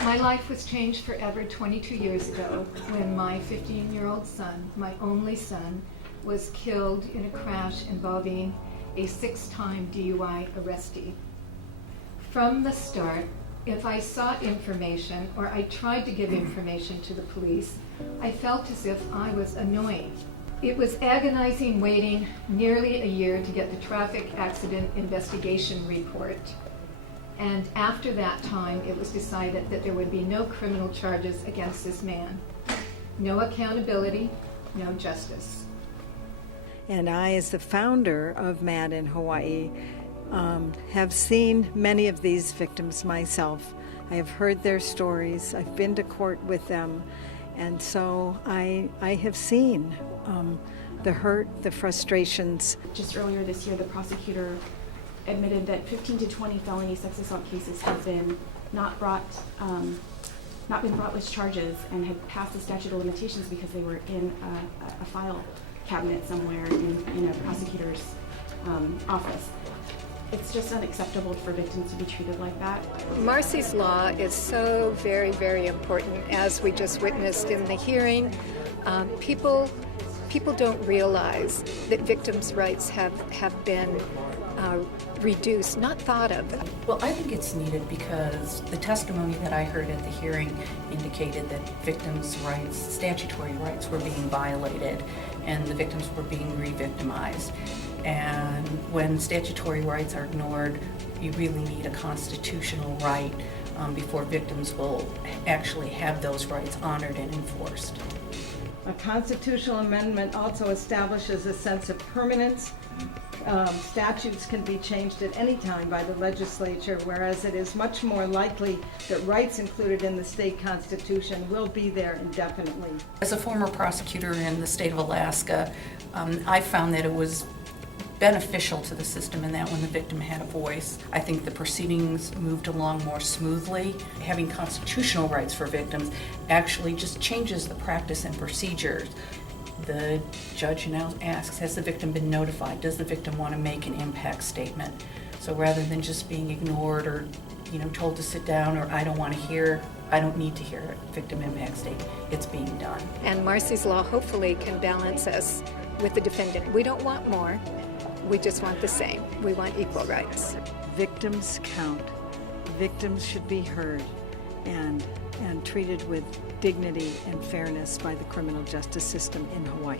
My life was changed forever 22 years ago when my 15-year-old son, my only son, was killed in a crash involving a 6-time DUI arrestee. From the start, if I sought information or I tried to give information to the police, I felt as if I was annoying. It was agonizing waiting nearly a year to get the traffic accident investigation report. And after that time, it was decided that there would be no criminal charges against this man. No accountability, no justice. And I, as the founder of MAD in Hawaii, have seen many of these victims myself. I have heard their stories. I've been to court with them. And so I have seen the hurt, the frustrations. Just earlier this year, the prosecutor admitted that 15 to 20 felony sex assault cases had been not been brought with charges and had passed the statute of limitations because they were in a file cabinet somewhere in a prosecutor's office. It's just unacceptable for victims to be treated like that. Marsys Law is so very, very important. As we just witnessed in the hearing, people don't realize that victims' rights have been reduced, not thought of. Well, I think it's needed because the testimony that I heard at the hearing indicated that victims' rights, statutory rights, were being violated and the victims were being re-victimized. And when statutory rights are ignored, you really need a constitutional right before victims will actually have those rights honored and enforced. A constitutional amendment also establishes a sense of permanence. Statutes can be changed at any time by the legislature, whereas it is much more likely that rights included in the state constitution will be there indefinitely. As a former prosecutor in the state of Alaska, I found that it was beneficial to the system in that when the victim had a voice, I think the proceedings moved along more smoothly. Having constitutional rights for victims actually just changes the practice and procedures. The judge now asks, has the victim been notified? Does the victim want to make an impact statement? So rather than just being ignored or told to sit down or I don't need to hear a victim impact statement, it's being done. And Marsys Law hopefully can balance us with the defendant. We don't want more. We just want the same. We want equal rights. Victims count. Victims should be heard and treated with dignity and fairness by the criminal justice system in Hawaii.